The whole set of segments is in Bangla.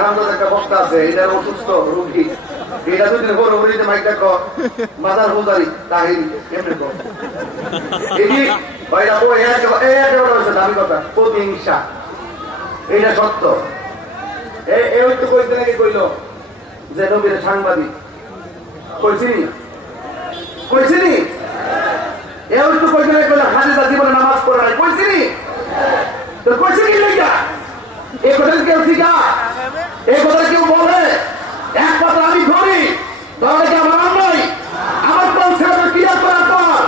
একটা বক্তা আছে, এটার অসুস্থ রোগী, এটা দুদিন পর ওরিতে মাইক দেখো মাদার হুজারি তাহিরি এমনি তো এটি ভাইরা ও একেবারে হচ্ছে দামি কথা প্রতিহিংসা, এটা সত্য। এই তো কইতে নাকি কইল যে নবীর সাংবাদিক কইছিনি কইছিনি, এই তো কইতে নাকি কইল হাজিরা জীবনে নামাজ পড়ে নাই কইছিনি, তো কইছে কি লইয়া এই কথা কেউ শিখা, এই কথা কেউ বলে এক কথা আমি ধরি তাহলে কি আমার নাই আমার কোন ছেলে ক্রিয়া করার পর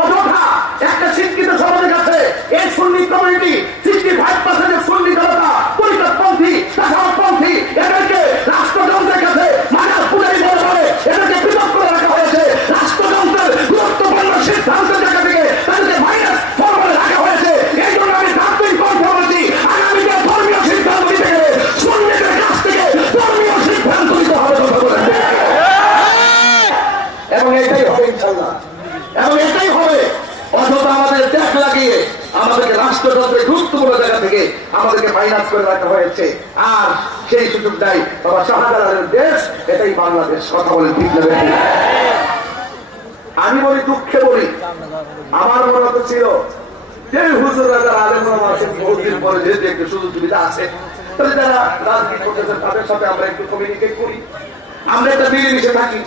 অযথা একটা শিক্ষিত সমাজের কাছে এই সুন্নি কমিউনিটি 65% সুন্নি জনতা পরিকল্পন্থী শাসনপন্থী এদেরকে রাষ্ট্রযন্ত্রের কাছে মানব পূজারি বলে বলে এদেরকে পৃথক করে রাখা হয়েছে। রাষ্ট্রযন্ত্রের গুরুত্বপূর্ণ সিদ্ধান্তের জায়গা থেকে তাদেরকে মাইনাস ফরমালে রাখা হয়েছে। এই জন্য আমি তাৎক্ষণিক কণ্ঠে বলছি আগামীতে ধর্মীয় সিদ্ধান্ত নিতে গেলে সুন্নিদের কাছ থেকে ধর্মীয় সিদ্ধান্ত নিতে হবে এবং এটাই হবে ইনশাআল্লাহ, এবং এটাই হবে। অথবা আমাদের দেখ লাগিয়ে আমাদেরকে রাষ্ট্রযন্ত্রের গুরুত্বপূর্ণ জায়গা থেকে আমাদেরকে মাইনাস করে রাখা হয়েছে, আর সেই সুযোগ নাই বাবা শাহজালালের দেশ, এটাই বাংলাদেশ। কথা বলে ঠিক লাগবে। আমি বলি দুঃখে বলি আমার মনে হতো ছিল যে হুজুররা যারা আলেম ওলামা আছেন বহুদিন পরে যেহেতু একটু সুযোগ সুবিধা আছে, তাহলে যারা রাজনীতি করতেছেন তাদের সাথে আমরা একটু কমিউনিকেট করি, আমরা একটা মিলেমিশে থাকি।